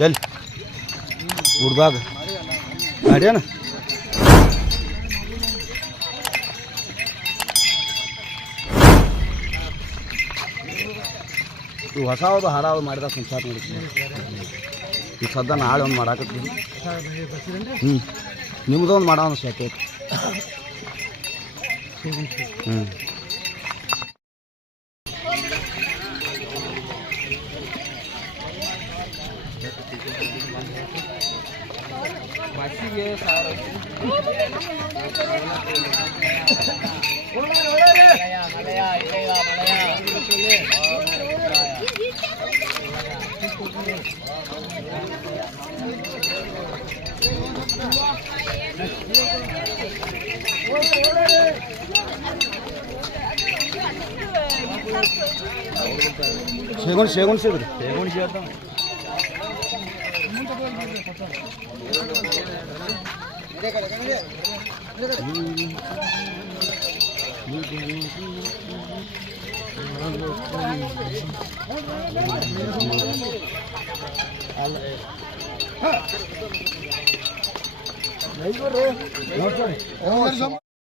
ಎಲ್ಲಿ ಗುಡ್ಬಾಗ ಗಾಡಿಯನ ಇವು ಹೊಸ ಹಾರ ಮಾಡಿದಾಗ ಸಂಸಾರ ನೋಡ್ತೀನಿ ಈಗ ಸದ್ದ ನಾಳೆ ಒಂದು ಮಾಡಾಕತ್ತೀವಿ ನಿಮ್ದು ಒಂದು ಮಾಡೋ ಅನಿಸ್ತೈತೆ शेगुण सिगुದು शेगुण ಸಿಗತ್ತ ಅಲ್ಲ